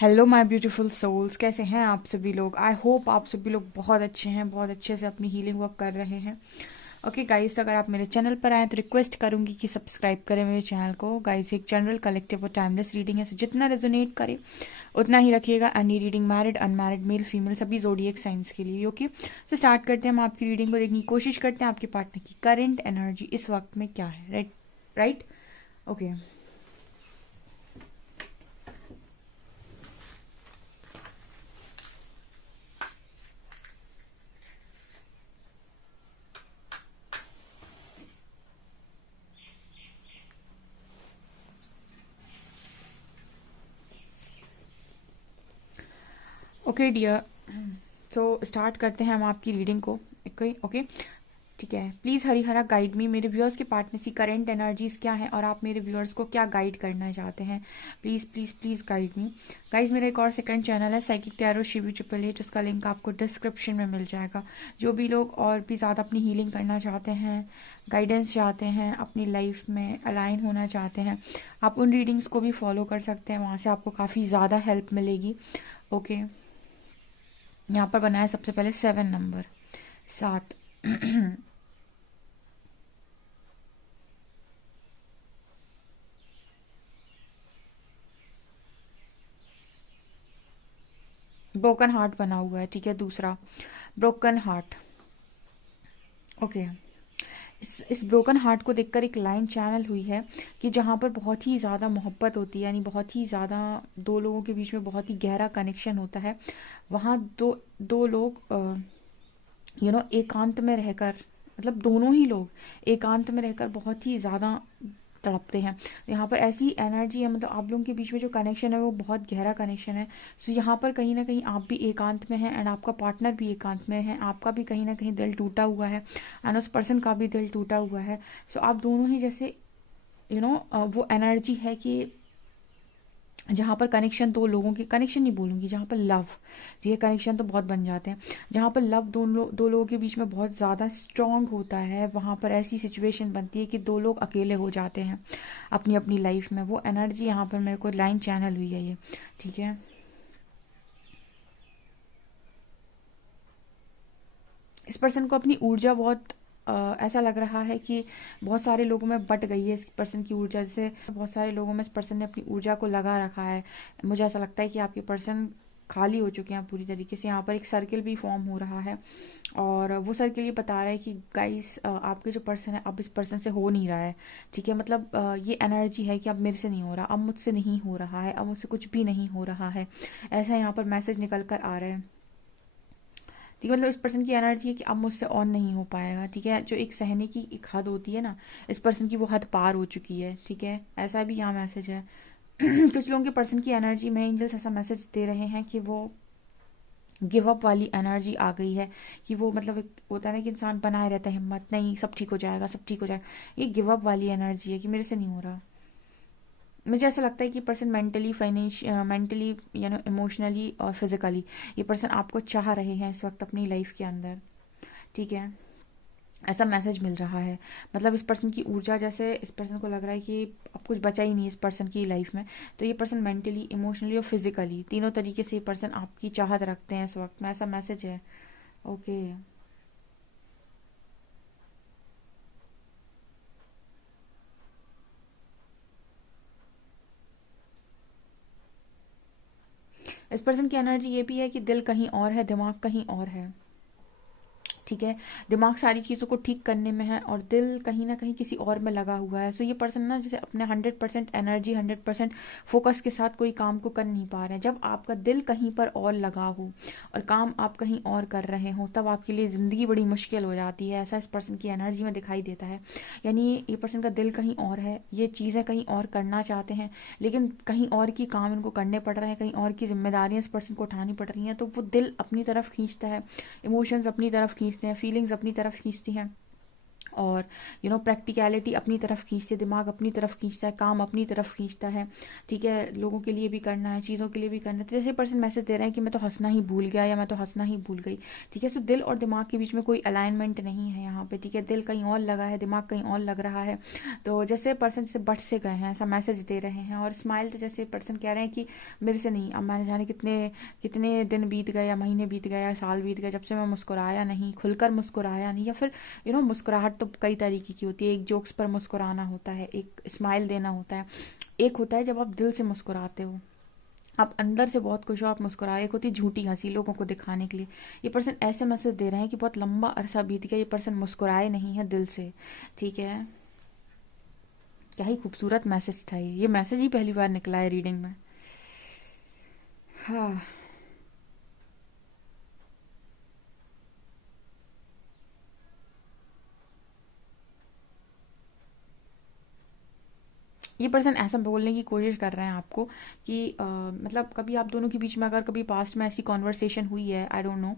Hello my beautiful souls, कैसे हैं आप सभी लोग। आई होप आप सभी लोग बहुत अच्छे हैं, बहुत अच्छे से अपनी हीलिंग वर्क कर रहे हैं। ओके गाइस, अगर आप मेरे चैनल पर आए तो रिक्वेस्ट करूंगी कि सब्सक्राइब करें मेरे चैनल को। गाइस, एक जनरल कलेक्टिव और टाइमलेस रीडिंग है, सो जितना रेजोनेट करे उतना ही रखिएगा। एंड ये reading married, unmarried, male, female सभी जोडिएक साइंस के लिए। ओके, तो स्टार्ट करते हैं। हम आपकी रीडिंग को देखने की कोशिश करते हैं आपके पार्टनर की करेंट एनर्जी इस वक्त में क्या है। Right right okay. Okay dear, तो स्टार्ट करते हैं हम आपकी रीडिंग को। ओके ओके, ठीक है। प्लीज़ हरी हरा गाइड मी। मेरे व्यूअर्स के पार्टनर की करंट एनर्जीज क्या है और आप मेरे व्यूअर्स को क्या गाइड करना चाहते हैं। Please please please guide me. Guys, मेरा एक और सेकंड चैनल है साइकिक टैरो शिवी 888, उसका लिंक आपको डिस्क्रिप्शन में मिल जाएगा। जो भी लोग और भी ज़्यादा अपनी हीलिंग करना चाहते हैं, गाइडेंस चाहते हैं, अपनी लाइफ में अलाइन होना चाहते हैं, आप उन रीडिंग्स को भी फॉलो कर सकते हैं। वहाँ से आपको काफ़ी ज़्यादा हेल्प मिलेगी। ओके, यहाँ पर बनाया सबसे पहले 7 नंबर, 7। ब्रोकन हार्ट बना हुआ है, ठीक है। दूसरा ब्रोकन हार्ट। ओके, इस ब्रोकन हार्ट को देखकर एक लाइन चैनल हुई है कि जहाँ पर बहुत ही ज़्यादा मोहब्बत होती है, यानी बहुत ही ज़्यादा दो लोगों के बीच में बहुत ही गहरा कनेक्शन होता है। वहाँ दो दो लोग एकांत में रहकर, मतलब दोनों ही लोग एकांत में रहकर बहुत ही ज़्यादा तड़पते हैं। यहाँ पर ऐसी एनर्जी है, मतलब आप लोगों के बीच में जो कनेक्शन है वो बहुत गहरा कनेक्शन है। सो यहाँ पर कहीं ना कहीं आप भी एकांत में हैं एंड आपका पार्टनर भी एकांत में है। आपका भी कहीं ना कहीं दिल टूटा हुआ है एंड उस पर्सन का भी दिल टूटा हुआ है। सो आप दोनों ही जैसे वो एनर्जी है कि जहाँ पर कनेक्शन, दो लोगों की कनेक्शन नहीं बोलूँगी, जहाँ पर लव, ठीक है, कनेक्शन तो बहुत बन जाते हैं। जहाँ पर लव दो लोगों के बीच में बहुत ज़्यादा स्ट्रांग होता है, वहाँ पर ऐसी सिचुएशन बनती है कि दो लोग अकेले हो जाते हैं अपनी अपनी लाइफ में। वो एनर्जी यहाँ पर मेरे को लाइन चैनल हुई है ये, ठीक है। इस पर्सन को अपनी ऊर्जा बहुत ऐसा लग रहा है कि बहुत सारे लोगों में बट गई है इस पर्सन की ऊर्जा। जैसे बहुत सारे लोगों में इस पर्सन ने अपनी ऊर्जा को लगा रखा है। मुझे ऐसा लगता है कि आपके पर्सन खाली हो चुके हैं पूरी तरीके से। यहाँ पर एक सर्किल भी फॉर्म हो रहा है और वो सर्किल ये बता रहा है कि गाइस, आपके जो पर्सन है अब इस पर्सन से हो नहीं रहा है, ठीक है। मतलब ये एनर्जी है कि अब मेरे से नहीं हो रहा, अब मुझसे नहीं हो रहा है, अब मुझसे कुछ भी नहीं हो रहा है। ऐसा यहाँ पर मैसेज निकल कर आ रहा है, ठीक है। मतलब इस पर्सन की एनर्जी है कि अब मुझसे ऑन नहीं हो पाएगा, ठीक है। जो एक सहने की एक हद होती है ना, इस पर्सन की वो हद पार हो चुकी है, ठीक है। ऐसा भी यहाँ मैसेज है। कुछ लोगों के पर्सन की एनर्जी में एंजल्स ऐसा मैसेज दे रहे हैं कि वो गिव अप वाली एनर्जी आ गई है। कि वो मतलब एक होता है ना कि इंसान बनाए रहता है हिम्मत, नहीं सब ठीक हो जाएगा, सब ठीक हो जाएगा। ये गिव अप वाली एनर्जी है कि मेरे से नहीं हो रहा। मुझे ऐसा लगता है कि पर्सन मेंटली, मेंटली, इमोशनली और फिजिकली ये पर्सन आपको चाह रहे हैं इस वक्त अपनी लाइफ के अंदर, ठीक है। ऐसा मैसेज मिल रहा है। मतलब इस पर्सन की ऊर्जा, जैसे इस पर्सन को लग रहा है कि अब कुछ बचा ही नहीं इस पर्सन की लाइफ में। तो ये पर्सन मेंटली, इमोशनली और फिजिकली तीनों तरीके से ये पर्सन आपकी चाहत रखते हैं इस वक्त में, ऐसा मैसेज है। ओके, इस पर्सन की एनर्जी ये भी है कि दिल कहीं और है, दिमाग कहीं और है, ठीक है। दिमाग सारी चीज़ों को ठीक करने में है और दिल कहीं ना कहीं किसी और में लगा हुआ है। सो ये पर्सन ना जैसे अपने 100% एनर्जी, 100% फोकस के साथ कोई काम को कर नहीं पा रहे हैं। जब आपका दिल कहीं पर और लगा हो और काम आप कहीं और कर रहे हो, तब आपके लिए ज़िंदगी बड़ी मुश्किल हो जाती है। ऐसा इस पर्सन की एनर्जी में दिखाई देता है। यानी ये पर्सन का दिल कहीं और है, ये चीज़ें कहीं और करना चाहते हैं, लेकिन कहीं और की काम इनको करने पड़ रहे हैं, कहीं और की जिम्मेदारियां इस पर्सन को उठानी पड़ रही हैं। तो वो दिल अपनी तरफ खींचता है, इमोशंस अपनी तरफ खींचते हैं, फीलिंग्स अपनी तरफ खींचती हैं। और प्रैक्टिकलिटी अपनी तरफ खींचते, दिमाग अपनी तरफ खींचता है, काम अपनी तरफ खींचता है, ठीक है, लोगों के लिए भी करना है, चीज़ों के लिए भी करना है। तो जैसे पर्सन मैसेज दे रहे हैं कि मैं तो हंसना ही भूल गया या मैं तो हंसना ही भूल गई, ठीक है। सो दिल और दिमाग के बीच में कोई अलाइनमेंट नहीं है यहाँ पे, ठीक है। दिल कहीं और लगा है, दिमाग कहीं और लग रहा है। तो जैसे पर्सन जैसे बट से गए हैं, ऐसा मैसेज दे रहे हैं। और स्माइल तो जैसे पर्सन कह रहे हैं कि मेरे से नहीं, अब मैंने जाने कितने कितने दिन बीत गए या महीने बीत गए या साल बीत गए जब से मैं मुस्कुराया नहीं, खुलकर मुस्कुराया नहीं। या फिर मुस्कुराहट तो कई तरीके की होती है। एक जोक्स पर मुस्कुराना होता है, एक स्माइल देना होता है, एक होता है जब आप दिल से मुस्कुराते हो, आप अंदर से बहुत खुश हो, आप मुस्कुराए। एक होती है झूठी हंसी, लोगों को दिखाने के लिए। ये पर्सन ऐसे मैसेज दे रहे हैं कि बहुत लंबा अरसा बीत गया, ये पर्सन मुस्कुराए नहीं है दिल से, ठीक है। क्या ही खूबसूरत मैसेज था ये मैसेज ही पहली बार निकला है रीडिंग में। हाँ, ये पर्सन ऐसा बोलने की कोशिश कर रहे हैं आपको कि मतलब कभी आप दोनों के बीच में अगर कभी पास्ट में ऐसी कॉन्वर्सेशन हुई है, आई डोंट नो,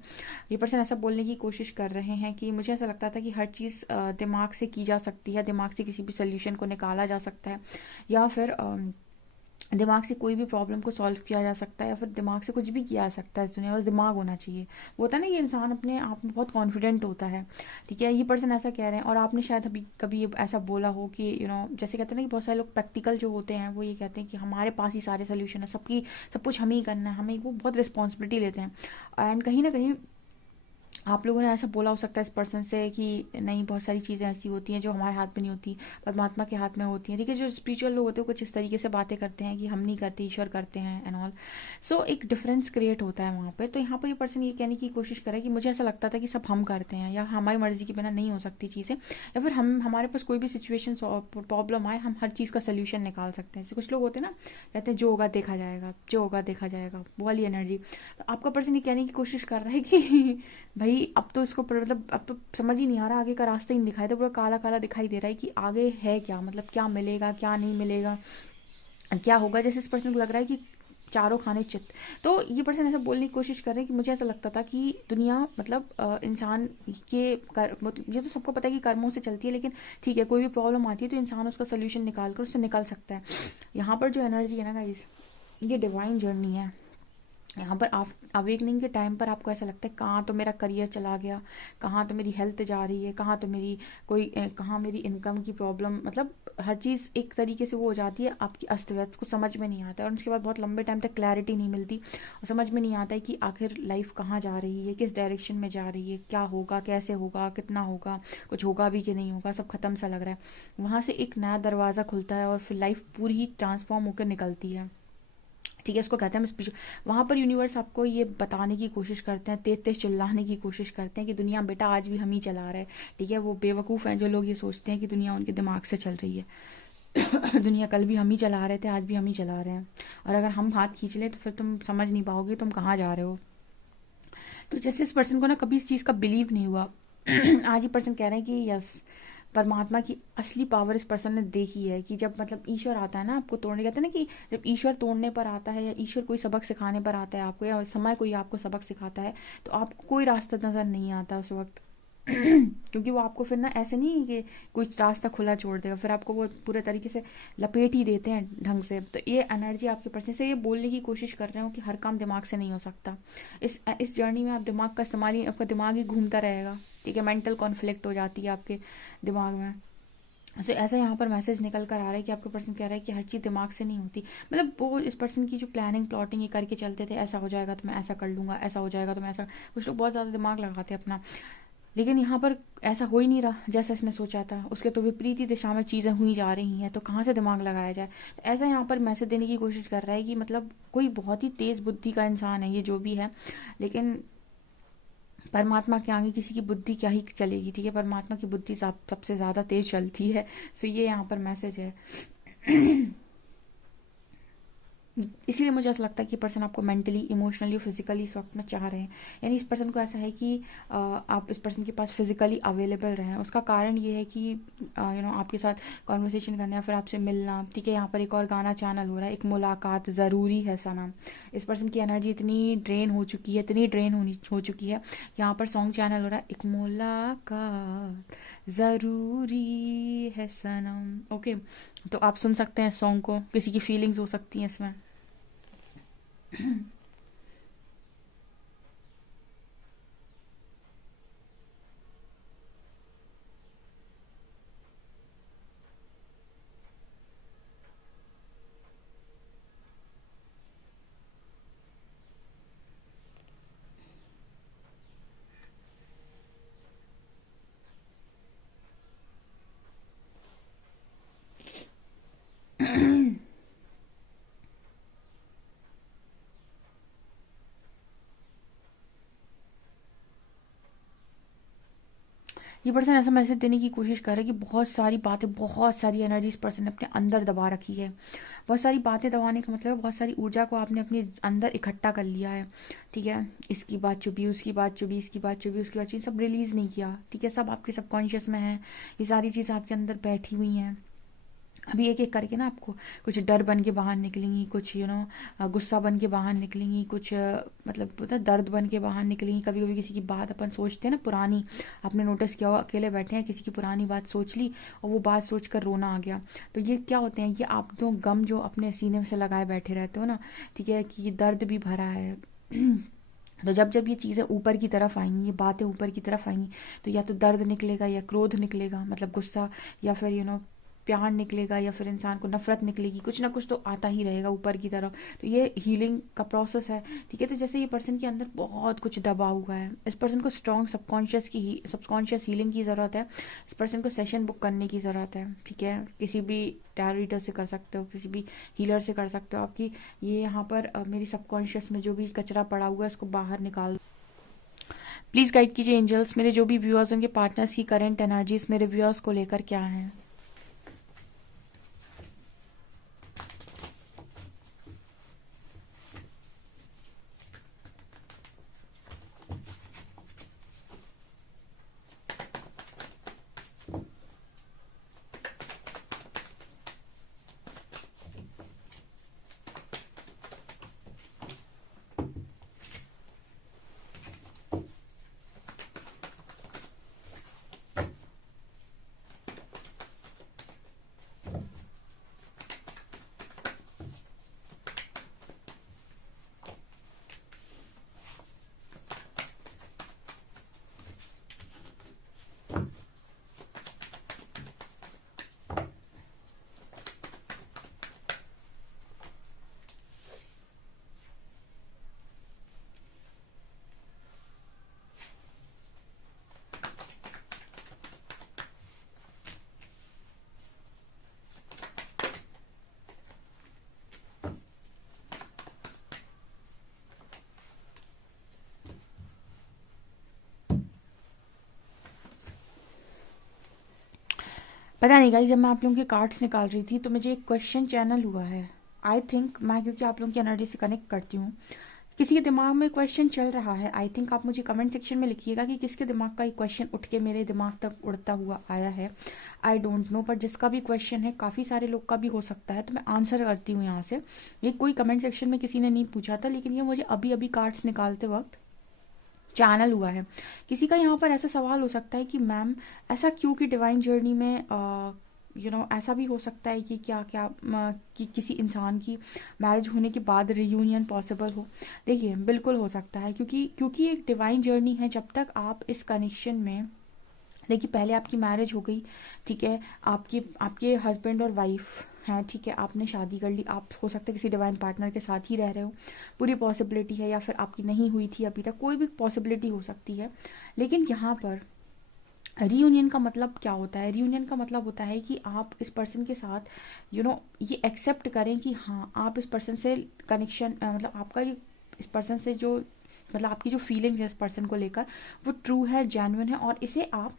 ये पर्सन ऐसा बोलने की कोशिश कर रहे हैं कि मुझे ऐसा लगता था कि हर चीज़ दिमाग से की जा सकती है, दिमाग से किसी भी सोल्यूशन को निकाला जा सकता है, या फिर दिमाग से कोई भी प्रॉब्लम को सॉल्व किया जा सकता है, या फिर दिमाग से कुछ भी किया जा सकता है इस दुनिया में, बस दिमाग होना चाहिए। वो होता है ना, ये इंसान अपने आप में बहुत कॉन्फिडेंट होता है, ठीक है। ये पर्सन ऐसा कह रहे हैं। और आपने शायद अभी कभी ये ऐसा बोला हो कि जैसे कहते हैं ना कि बहुत सारे लोग प्रैक्टिकल जो होते हैं वो ये कहते हैं कि हमारे पास ही सारे सोल्यूशन है, सबकी सब कुछ हमें ही करना है, हमें, वो बहुत रिस्पॉन्सिबिलिटी लेते हैं। एंड कहीं ना कहीं आप लोगों ने ऐसा बोला हो सकता है इस पर्सन से कि नहीं, बहुत सारी चीज़ें ऐसी होती हैं जो हमारे हाथ में नहीं होती, परमात्मा के हाथ में होती हैं, ठीक है। जो स्पिरिचुअल लोग होते हैं कुछ इस तरीके से बातें करते हैं कि हम नहीं करते, ईश्वर करते हैं एंड ऑल। सो एक डिफरेंस क्रिएट होता है वहाँ पे। तो यहाँ पर ये पर्सन ये कहने की कोशिश करे कि मुझे ऐसा लगता था कि सब हम करते हैं, या हमारी मर्जी के बिना नहीं हो सकती चीज़ें, या फिर हमारे पास कोई भी सिचुएशन प्रॉब्लम आए, हम हर चीज़ का सोल्यूशन निकाल सकते हैं। जैसे कुछ लोग होते हैं ना, कहते हैं जो होगा देखा जाएगा, जो होगा देखा जाएगा, वो वाली एनर्जी। तो आपका पर्सन ये कहने की कोशिश कर रहा है कि भाई अब तो इसको मतलब अब तो समझ ही नहीं आ रहा, आगे का रास्ता ही नहीं दिखाई दे, पूरा काला काला दिखाई दे रहा है कि आगे है क्या, मतलब क्या मिलेगा क्या नहीं मिलेगा, क्या होगा। जैसे इस पर्सन को लग रहा है कि चारों खाने चित। तो ये पर्सन ऐसा बोलने की कोशिश कर रहे हैं कि मुझे ऐसा लगता था कि दुनिया मतलब इंसान के मतलब ये तो सबको पता है कि कर्मों से चलती है, लेकिन ठीक है, कोई भी प्रॉब्लम आती है तो इंसान उसका सोल्यूशन निकाल कर उससे निकल सकता है। यहाँ पर जो एनर्जी है ना गाइस, ये डिवाइन जर्नी है। यहाँ पर अवेकनिंग के टाइम पर आपको ऐसा लगता है कहाँ तो मेरा करियर चला गया, कहाँ तो मेरी हेल्थ जा रही है, कहाँ तो मेरी कहाँ मेरी इनकम की प्रॉब्लम, मतलब हर चीज़ एक तरीके से वो हो जाती है आपकी अस्त व्यस्त, को समझ में नहीं आता है। और उसके बाद बहुत लंबे टाइम तक क्लैरिटी नहीं मिलती, और समझ में नहीं आता है कि आखिर लाइफ कहाँ जा रही है, किस डायरेक्शन में जा रही है, क्या होगा, कैसे होगा, कितना होगा, कुछ होगा भी कि नहीं होगा, सब खत्म सा लग रहा है। वहाँ से एक नया दरवाज़ा खुलता है और फिर लाइफ पूरी ही ट्रांसफॉर्म होकर निकलती है, ठीक है। इसको कहते हैं स्पिरिचुअल। वहाँ पर यूनिवर्स आपको ये बताने की कोशिश करते हैं, तेज तेज चिल्लाने की कोशिश करते हैं कि दुनिया बेटा आज भी हम ही चला रहे हैं, ठीक है। वो बेवकूफ़ हैं जो लोग ये सोचते हैं कि दुनिया उनके दिमाग से चल रही है। दुनिया कल भी हम ही चला रहे थे, आज भी हम ही चला रहे हैं। और अगर हम हाथ खींच लें तो फिर तुम समझ नहीं पाओगे तुम कहाँ जा रहे हो। तो जैसे इस पर्सन को ना कभी इस चीज़ का बिलीव नहीं हुआ। आज ही पर्सन कह रहे हैं कि यस, परमात्मा की असली पावर इस पर्सन ने देखी है कि जब मतलब ईश्वर आता है ना आपको तोड़ने, कहते हैं ना कि जब ईश्वर तोड़ने पर आता है या ईश्वर कोई सबक सिखाने पर आता है आपको, या समय कोई आपको सबक सिखाता है, तो आपको कोई रास्ता नजर नहीं आता उस वक्त। क्योंकि वो आपको फिर ना ऐसे नहीं कि कुछ रास्ता खुला छोड़ देगा, फिर आपको वो पूरे तरीके से लपेट ही देते हैं ढंग से। तो ये एनर्जी आपके पर्सन से ये बोलने की कोशिश कर रहे हो कि हर काम दिमाग से नहीं हो सकता। इस जर्नी में आप दिमाग का इस्तेमाल ही, आपका दिमाग ही घूमता रहेगा, ठीक है। मेंटल कॉन्फ्लिक्ट हो जाती है आपके दिमाग में। तो ऐसा यहाँ पर मैसेज निकल कर आ रहा है कि आपका पर्सन कह रहा है कि हर चीज़ दिमाग से नहीं होती। मतलब वो इस पर्सन की जो प्लानिंग प्लॉटिंग ये करके चलते थे, ऐसा हो जाएगा तो मैं ऐसा कर लूँगा, ऐसा हो जाएगा तो मैं ऐसा, कुछ लोग बहुत ज़्यादा दिमाग लगाते हैं अपना, लेकिन यहाँ पर ऐसा हो ही नहीं रहा जैसा इसने सोचा था। उसके तो विपरीत दिशा में चीज़ें हुई जा रही हैं, तो कहाँ से दिमाग लगाया जाए। तो ऐसा यहाँ पर मैसेज देने की कोशिश कर रहा है कि मतलब कोई बहुत ही तेज़ बुद्धि का इंसान है ये जो भी है, लेकिन परमात्मा के आगे किसी की बुद्धि क्या ही चलेगी, ठीक है। परमात्मा की बुद्धि सबसे ज़्यादा तेज चलती है। सो ये यहाँ पर मैसेज है। इसीलिए मुझे ऐसा लगता है कि पर्सन आपको मेंटली, इमोशनली, फिजिकली इस वक्त में चाह रहे हैं। यानी इस पर्सन को ऐसा है कि आप इस पर्सन के पास फिजिकली अवेलेबल रहें। उसका कारण ये है कि आपके साथ कॉन्वर्सेशन करना या फिर आपसे मिलना। ठीक है, यहाँ पर एक और गाना चैनल हो रहा है, एक मुलाकात ज़रूरी है सनम। इस पर्सन की एनर्जी इतनी ड्रेन हो चुकी है, इतनी ड्रेन हो चुकी है। यहाँ पर सॉन्ग चैनल हो रहा है, एक मुलाकात ज़रूरी है सनम। ओके, तो आप सुन सकते हैं सॉन्ग को, किसी की फीलिंग्स हो सकती हैं इसमें। ये पर्सन ऐसा मैसेज देने की कोशिश कर रहा है कि बहुत सारी बातें, बहुत सारी एनर्जी इस पर्सन ने अपने अंदर दबा रखी है। बहुत सारी बातें दबाने का मतलब है बहुत सारी ऊर्जा को आपने अपने अंदर इकट्ठा कर लिया है। ठीक है, इसकी बात चुभी, उसकी बात चुभी, इसकी बात चुभी, उसकी बात चुभी, सब रिलीज़ नहीं किया। ठीक है, सब आपके सबकॉन्शियस में है। ये सारी चीज़ें आपके अंदर बैठी हुई हैं। अभी एक एक करके ना आपको कुछ डर बन के बाहर निकलेंगी, कुछ गुस्सा बन के बाहर निकलेंगी, कुछ मतलब पता है, दर्द बन के बाहर निकलेंगी। कभी कभी किसी की बात अपन सोचते हैं ना पुरानी, आपने नोटिस किया होगा, अकेले बैठे हैं, किसी की पुरानी बात सोच ली और वो बात सोच कर रोना आ गया। तो ये क्या होते हैं, ये आप दो गम जो अपने सीने में से लगाए बैठे रहते हो ना, ठीक है, कि ये दर्द भी भरा है। तो जब जब ये चीज़ें ऊपर की तरफ आएंगी, ये बातें ऊपर की तरफ आएंगी, तो या तो दर्द निकलेगा या क्रोध निकलेगा, मतलब गुस्सा, या फिर प्यार निकलेगा, या फिर इंसान को नफरत निकलेगी। कुछ ना कुछ तो आता ही रहेगा ऊपर की तरफ। तो ये हीलिंग का प्रोसेस है। ठीक है, तो जैसे ये पर्सन के अंदर बहुत कुछ दबा हुआ है, इस पर्सन को स्ट्रॉन्ग सबकॉन्शियस हीलिंग की ज़रूरत है। इस पर्सन को सेशन बुक करने की ज़रूरत है। ठीक है, किसी भी टैरो रीडर से कर सकते हो, किसी भी हीलर से कर सकते हो। आपकी ये यहाँ पर मेरी सबकॉन्शियस में जो भी कचरा पड़ा हुआ है इसको बाहर निकाल। प्लीज़ गाइड कीजिए एंजल्स, मेरे जो भी व्यूअर्स, उनके पार्टनर्स की करंट एनर्जीज मेरे व्यूअर्स को लेकर क्या है। पता नहीं गाइस, जब मैं आप लोगों के कार्ड्स निकाल रही थी तो मुझे एक क्वेश्चन चैनल हुआ है। आई थिंक मैं, क्योंकि आप लोगों की एनर्जी से कनेक्ट करती हूँ, किसी के दिमाग में क्वेश्चन चल रहा है। आई थिंक आप मुझे कमेंट सेक्शन में लिखिएगा कि किसके दिमाग का ये क्वेश्चन उठ के मेरे दिमाग तक उड़ता हुआ आया है। आई डोंट नो, पर जिसका भी क्वेश्चन है, काफ़ी सारे लोग का भी हो सकता है, तो मैं आंसर करती हूँ यहाँ से। ये कोई कमेंट सेक्शन में किसी ने नहीं पूछा था, लेकिन ये मुझे अभी अभी कार्ड्स निकालते वक्त चैनल हुआ है। किसी का यहाँ पर ऐसा सवाल हो सकता है कि मैम ऐसा क्यों कि डिवाइन जर्नी में ऐसा भी हो सकता है कि क्या क्या कि किसी इंसान की मैरिज होने के बाद रियूनियन पॉसिबल हो। देखिए, बिल्कुल हो सकता है, क्योंकि क्योंकि एक डिवाइन जर्नी है। जब तक आप इस कनेक्शन में, देखिए, पहले आपकी मैरिज हो गई, ठीक है, आपकी आपके हस्बैंड और वाइफ हैं, ठीक है, आपने शादी कर ली, आप हो सकता है किसी डिवाइन पार्टनर के साथ ही रह रहे हो, पूरी पॉसिबिलिटी है, या फिर आपकी नहीं हुई थी अभी तक, कोई भी पॉसिबिलिटी हो सकती है। लेकिन यहाँ पर रीयूनियन का मतलब क्या होता है? रीयूनियन का मतलब होता है कि आप इस पर्सन के साथ ये एक्सेप्ट करें कि हाँ, आप इस पर्सन से कनेक्शन, मतलब आपका ये इस पर्सन से जो, मतलब आपकी जो फीलिंग्स है इस पर्सन को लेकर, वो ट्रू है, जेन्युइन है, और इसे आप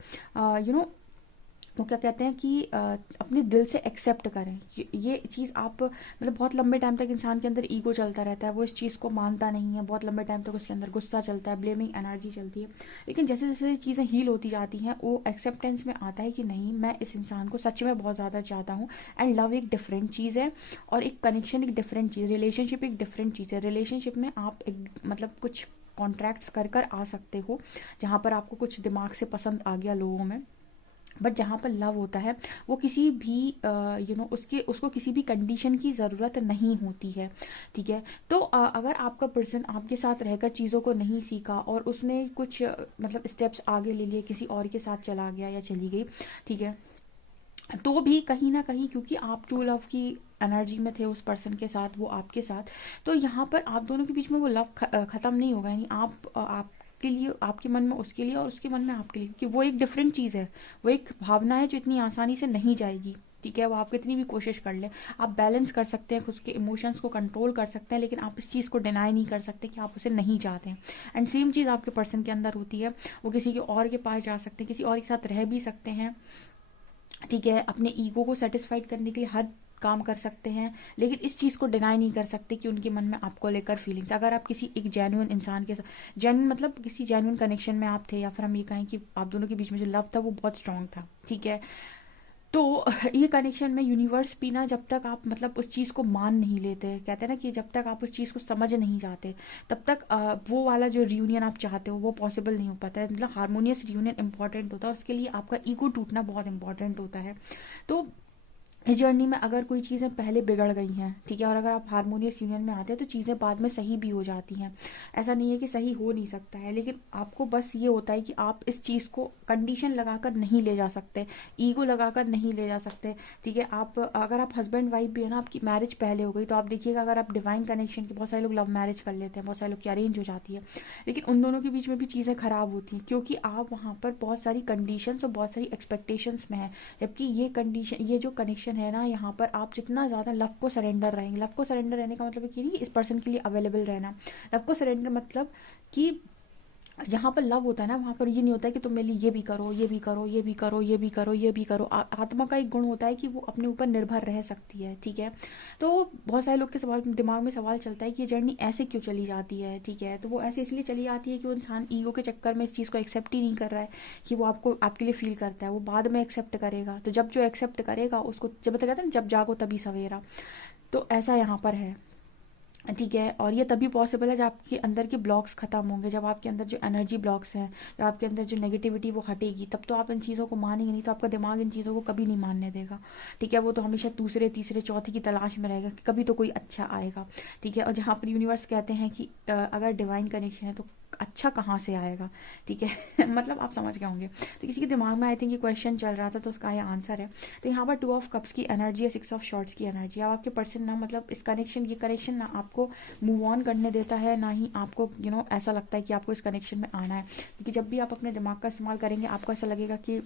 वो क्या कहते हैं कि अपने दिल से एक्सेप्ट करें। ये चीज़ आप मतलब बहुत लंबे टाइम तक इंसान के अंदर ईगो चलता रहता है, वो इस चीज़ को मानता नहीं है, बहुत लंबे टाइम तक उसके अंदर गुस्सा चलता है, ब्लेमिंग एनर्जी चलती है। लेकिन जैसे जैसे चीज़ें हील होती जाती हैं, वो एक्सेप्टेंस में आता है कि नहीं, मैं इस इंसान को सच में बहुत ज़्यादा चाहता हूँ। एंड लव एक डिफरेंट चीज़ है, और एक कनेक्शन एक डिफरेंट चीज़, रिलेशनशिप एक डिफरेंट चीज़ है। रिलेशनशिप में आप एक मतलब कुछ कॉन्ट्रैक्ट्स कर कर आ सकते हो, जहाँ पर आपको कुछ दिमाग से पसंद आ गया लोगों में। बट जहाँ पर लव होता है, वो किसी भी उसको किसी भी कंडीशन की ज़रूरत नहीं होती है। ठीक है। तो अगर आपका पर्सन आपके साथ रहकर चीज़ों को नहीं सीखा और उसने कुछ मतलब स्टेप्स आगे ले लिए, किसी और के साथ चला गया या चली गई, ठीक है, तो भी कहीं ना कहीं क्योंकि आप ट्रू लव की एनर्जी में थे उस पर्सन के साथ, वो आपके साथ, तो यहाँ पर आप दोनों के बीच में वो लव ख़त्म नहीं होगा। यानी आप के लिए, आपके मन में उसके लिए और उसके मन में आपके लिए, क्योंकि वो एक डिफरेंट चीज़ है, वो एक भावना है जो इतनी आसानी से नहीं जाएगी। ठीक है, वो आप कितनी भी कोशिश कर ले, आप बैलेंस कर सकते हैं, खुद के इमोशंस को कंट्रोल कर सकते हैं, लेकिन आप इस चीज़ को डिनाई नहीं कर सकते कि आप उसे नहीं चाहते हैं। एंड सेम चीज़ आपके पर्सन के अंदर होती है, वो किसी के और के पास जा सकते हैं, किसी और के साथ रह भी सकते हैं। ठीक है, अपने ईगो को सेटिस्फाइड करने के लिए हर काम कर सकते हैं, लेकिन इस चीज़ को डिनाई नहीं कर सकते कि उनके मन में आपको लेकर फीलिंग्स, अगर आप किसी एक जेन्युइन इंसान के साथ, जेन्युइन मतलब किसी जेन्युइन कनेक्शन में आप थे, या फिर हम ये कहें कि आप दोनों के बीच में जो लव था वो बहुत स्ट्रांग था। ठीक है, तो ये कनेक्शन में यूनिवर्स भी ना, जब तक आप मतलब उस चीज़ को मान नहीं लेते, कहते हैं ना कि जब तक आप उस चीज़ को समझ नहीं जाते, तब तक वो वाला जो रियूनियन आप चाहते हो वो पॉसिबल नहीं हो पाता है। मतलब हारमोनियस रियूनियन इंपॉर्टेंट होता है, उसके लिए आपका ईगो टूटना बहुत इंपॉर्टेंट होता है। तो इस जर्नी में अगर कोई चीज़ें पहले बिगड़ गई हैं, ठीक है, और अगर आप हारमोनियस यूनियन में आते हैं तो चीज़ें बाद में सही भी हो जाती हैं। ऐसा नहीं है कि सही हो नहीं सकता है, लेकिन आपको बस ये होता है कि आप इस चीज़ को कंडीशन लगाकर नहीं ले जा सकते, ईगो लगाकर नहीं ले जा सकते। ठीक है, आप अगर आप हस्बैंड वाइफ भी है ना, आपकी मैरिज पहले हो गई, तो आप देखिएगा अगर आप डिवाइन कनेक्शन के, बहुत सारे लोग लव मैरिज कर लेते हैं, बहुत सारे लोग की अरेंज हो जाती है, लेकिन उन दोनों के बीच में भी चीज़ें खराब होती हैं, क्योंकि आप वहाँ पर बहुत सारी कंडीशंस और बहुत सारी एक्सपेक्टेशंस में हैं। जबकि ये कंडीशन, ये जो कनेक्शन है ना, यहाँ पर आप जितना ज़्यादा लव को सरेंडर रहेंगे, लव को सरेंडर रहने का मतलब ये नहीं इस पर्सन के लिए अवेलेबल रहना। लव को सरेंडर मतलब कि जहाँ पर लव होता है ना, वहाँ पर ये नहीं होता है कि तुम मेरे लिए ये भी करो, ये भी करो, ये भी करो, ये भी करो, ये भी करो। आत्मा का एक गुण होता है कि वो अपने ऊपर निर्भर रह सकती है। ठीक है, तो बहुत सारे लोग के सवाल दिमाग में सवाल चलता है कि ये जर्नी ऐसे क्यों चली जाती है। ठीक है, तो वो ऐसे इसलिए चली जाती है कि वो इंसान ईगो के चक्कर में इस चीज़ को एक्सेप्ट ही नहीं कर रहा है कि वो आपको आपके लिए फील करता है। वो बाद में एक्सेप्ट करेगा, तो जब जो एक्सेप्ट करेगा उसको, जब तक कहते हैं ना, जब जागो तभी सवेरा, तो ऐसा यहाँ पर है। ठीक है, और ये तभी पॉसिबल है जब आपके अंदर के ब्लॉक्स खत्म होंगे, जब आपके अंदर जो एनर्जी ब्लॉक्स हैं, जब आपके अंदर जो नेगेटिविटी वो हटेगी, तब तो आप इन चीज़ों को मानेंगे, नहीं तो आपका दिमाग इन चीज़ों को कभी नहीं मानने देगा। ठीक है, वो तो हमेशा दूसरे तीसरे चौथे की तलाश में रहेगा कि कभी तो कोई अच्छा आएगा। ठीक है, और जहाँ पर यूनिवर्स कहते हैं कि अगर डिवाइन कनेक्शन है तो अच्छा कहाँ से आएगा। ठीक है मतलब आप समझ गए होंगे। तो किसी के दिमाग में आई थिंक ये क्वेश्चन चल रहा था, तो उसका ये आंसर है। तो यहाँ पर 2 ऑफ कप्स की एनर्जी है, 6 ऑफ शॉर्ट्स की एनर्जी है। आपके पर्सन ना मतलब इस कनेक्शन, ये कनेक्शन ना आपको मूव ऑन करने देता है, ना ही आपको ऐसा लगता है कि आपको इस कनेक्शन में आना है। क्योंकि जब भी आप अपने दिमाग का इस्तेमाल करेंगे, आपको ऐसा लगेगा कि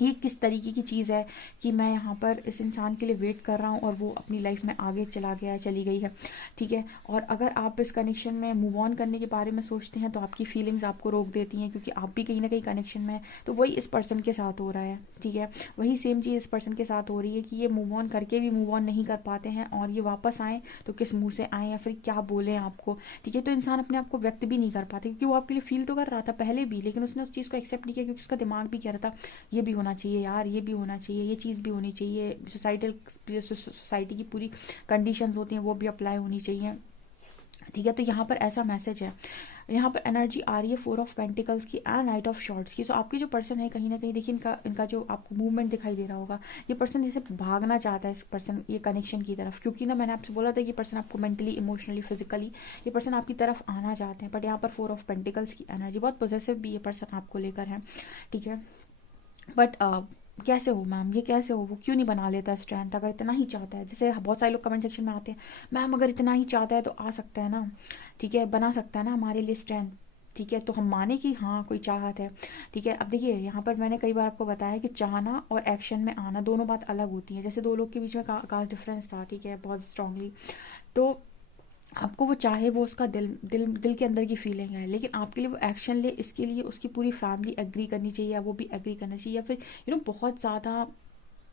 ये किस तरीके की चीज़ है कि मैं यहाँ पर इस इंसान के लिए वेट कर रहा हूँ और वो अपनी लाइफ में आगे चला गया है, चली गई है। ठीक है, और अगर आप इस कनेक्शन में मूव ऑन करने के बारे में सोचते हैं तो आपकी फीलिंग्स आपको रोक देती हैं, क्योंकि आप भी कहीं ना कहीं कनेक्शन में है। तो वही इस पर्सन के साथ हो रहा है। ठीक है, वही सेम चीज़ इस पर्सन के साथ हो रही है कि ये मूव ऑन करके भी मूव ऑन नहीं कर पाते हैं, और ये वापस आएँ तो किस मुँह से आएँ या फिर क्या बोलें आपको। ठीक है, तो इंसान अपने आप को व्यक्त भी नहीं कर पाते, क्योंकि वो आपके लिए फील तो कर रहा था पहले भी, लेकिन उसने उस चीज़ को एक्सेप्ट नहीं किया, क्योंकि उसका दिमाग भी कह रहा था ये भी होना चाहिए यार, ये भी होना चाहिए, ये चीज़ भी होनी चाहिए, सोसाइटी की पूरी कंडीशंस होती हैं वो भी अप्लाई होनी चाहिए। ठीक है, तो यहाँ पर ऐसा मैसेज है। यहाँ पर एनर्जी आ रही है 4 ऑफ पेंटिकल्स की एंड नाइट ऑफ शॉर्ट्स की। सो आपके जो पर्सन है कहीं ना कहीं देखिए, इनका जो आपको मूवमेंट दिखाई दे रहा होगा, ये पर्सन जैसे भागना चाहता है इस पर्सन ये कनेक्शन की तरफ, क्योंकि ना मैंने आपसे बोला था ये पर्सन आपको मेंटली, इमोशनली, फिजिकली ये पर्सन आपकी तरफ आना चाहते हैं। बट यहाँ पर 4 ऑफ पेंटिकल्स की एनर्जी, बहुत पॉजिटिव भी ये पर्सन आपको लेकर है। ठीक है, बट कैसे हो मैम, ये कैसे हो, वो क्यों नहीं बना लेता स्ट्रेंथ, अगर इतना ही चाहता है। जैसे बहुत सारे लोग कमेंट सेक्शन में आते हैं, मैम अगर इतना ही चाहता है तो आ सकता है ना, ठीक है, बना सकता है ना हमारे लिए स्ट्रेंथ। ठीक है, तो हम माने कि हाँ कोई चाहत है। ठीक है, अब देखिए यहाँ पर मैंने कई बार आपको बताया कि चाहना और एक्शन में आना दोनों बात अलग होती है। जैसे दो लोग के बीच में कास्ट डिफरेंस था, ठीक है, बहुत स्ट्रांगली, तो आपको वो चाहे वो उसका दिल दिल दिल के अंदर की फीलिंग है, लेकिन आपके लिए वो एक्शन ले, इसके लिए उसकी पूरी फैमिली एग्री करनी चाहिए, या वो भी एग्री करना चाहिए, या फिर बहुत ज़्यादा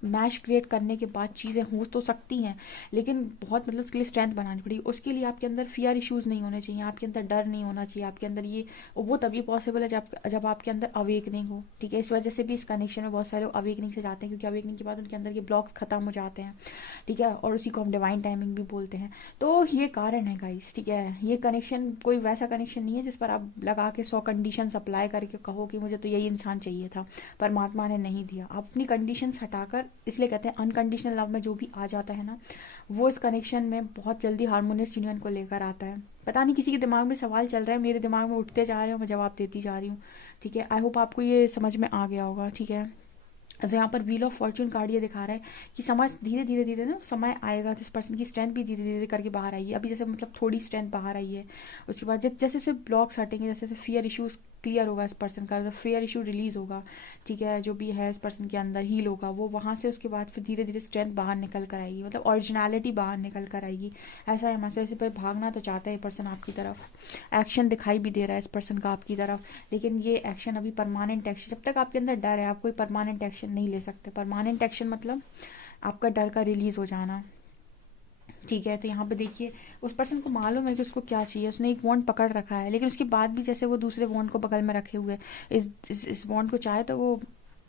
मैश क्रिएट करने के बाद चीज़ें हो तो सकती हैं, लेकिन बहुत मतलब उसके लिए स्ट्रेंथ बनानी पड़ेगी। उसके लिए आपके अंदर फियर इश्यूज़ नहीं होने चाहिए, आपके अंदर डर नहीं होना चाहिए, आपके अंदर ये वो तभी पॉसिबल है जब आपके अंदर अवेकनिंग हो, ठीक है। इस वजह से भी इस कनेक्शन में बहुत सारे लोग अवेकनिंग से जाते हैं, क्योंकि अवेकनिंग के बाद उनके अंदर के ब्लॉक्स खत्म हो जाते हैं, ठीक है, और उसी को हम डिवाइन टाइमिंग भी बोलते हैं। तो ये कारण है गाइस, ठीक है। ये कनेक्शन कोई वैसा कनेक्शन नहीं है जिस पर आप लगा के 100 कंडीशन अप्लाई करके कहो कि मुझे तो यही इंसान चाहिए था, परमात्मा ने नहीं दिया। आप अपनी कंडीशंस हटाकर, इसलिए कहते हैं अनकंडीशनल लव में जो भी आ जाता है ना, वो इस कनेक्शन में बहुत जल्दी हार्मोनियस यूनियन को लेकर आता है। पता नहीं किसी के दिमाग में सवाल चल रहा है, मेरे दिमाग में उठते जा रहे हो, मैं जवाब देती जा रही हूँ, ठीक है। आई होप आपको ये समझ में आ गया होगा, ठीक है। जैसे यहाँ पर व्हील ऑफ फॉर्च्यून कार्ड ये दिखा रहा है कि समय धीरे धीरे धीरे ना समय आएगा तो इस पर्सन की स्ट्रेंथ भी धीरे धीरे करके बाहर आएगी। अभी जैसे मतलब थोड़ी स्ट्रेंथ बाहर आई है, उसके बाद जैसे जैसे ब्लॉक्स हटेंगे, जैसे जैसे फियर इश्यूज क्लियर होगा इस पर्सन का, फियर इशू रिलीज होगा, ठीक है, जो भी है इस पर्सन के अंदर हील होगा वो, वहाँ से उसके बाद फिर धीरे धीरे स्ट्रेंथ बाहर निकल कर आएगी, मतलब ओरिजिनलिटी बाहर निकल कर आएगी। ऐसा है, हमारे से भागना तो चाहता है पर्सन आपकी तरफ, एक्शन दिखाई भी दे रहा है इस पर्सन का आपकी तरफ, लेकिन ये एक्शन अभी परमानेंट एक्शन, जब तक आपके अंदर डर है आप कोई परमानेंट एक्शन नहीं ले सकते। परमानेंट एक्शन मतलब आपका डर का रिलीज हो जाना, ठीक है। तो यहाँ पे देखिए उस पर्सन को मालूम है कि उसको क्या चाहिए, उसने एक बॉन्ड पकड़ रखा है, लेकिन उसके बाद भी जैसे वो दूसरे बॉन्ड को बगल में रखे हुए इस बॉन्ड को चाहे तो वो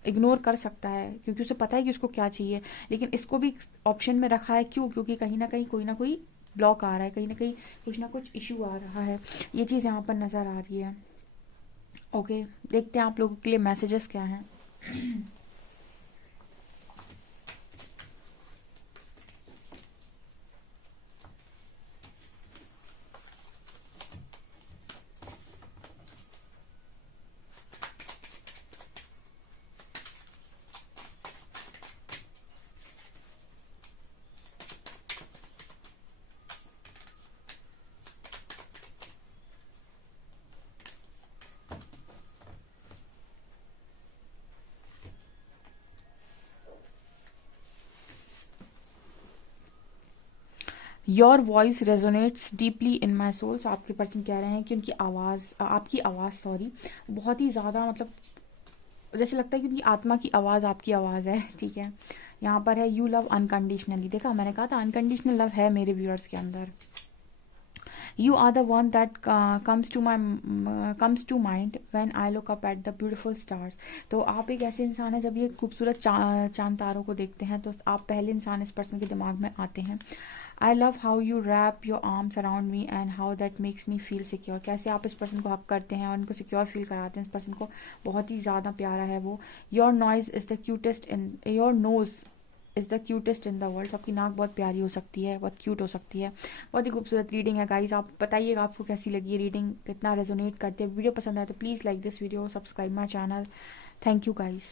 इग्नोर कर सकता है, क्योंकि उसे पता है कि उसको क्या चाहिए, लेकिन इसको भी ऑप्शन में रखा है। क्यों? क्योंकि कहीं ना कोई ब्लॉक आ रहा है, कहीं ना कुछ इशू आ रहा है, ये चीज़ यहाँ पर नज़र आ रही है। ओके, देखते हैं आप लोगों के लिए मैसेजेस क्या हैं। Your voice resonates deeply in my soul. तो आपके पर्सन कह रहे हैं कि उनकी आवाज़, आपकी आवाज़ सॉरी, बहुत ही ज़्यादा मतलब जैसे लगता है कि उनकी आत्मा की आवाज़ आपकी आवाज़ है, ठीक है। यहाँ पर है यू लव अनकंडीशनली, देखा मैंने कहा था अनकंडीशनल लव है मेरे व्यूअर्स के अंदर। You are the one that comes to mind when I look up at the beautiful stars. तो आप एक ऐसे इंसान है, जब ये खूबसूरत चांद तारों को देखते हैं तो आप पहले इंसान इस पर्सन के दिमाग में आते हैं। I love how you wrap your arms around me and how that makes me feel secure. कैसे आप इस पर्सन को हक करते हैं और उनको सिक्योर फील कराते हैं, इस पर्सन को बहुत ही ज़्यादा प्यारा है वो। Your noise is the cutest in your nose is the cutest in the world. आपकी नाक बहुत प्यारी हो सकती है, बहुत क्यूट हो सकती है। बहुत ही खूबसूरत रीडिंग है गाइज। आप बताइएगा आपको कैसी लगी ये रीडिंग, कितना रेजोनेट करती है। वीडियो पसंद आए तो please like this video, subscribe my channel. Thank you guys.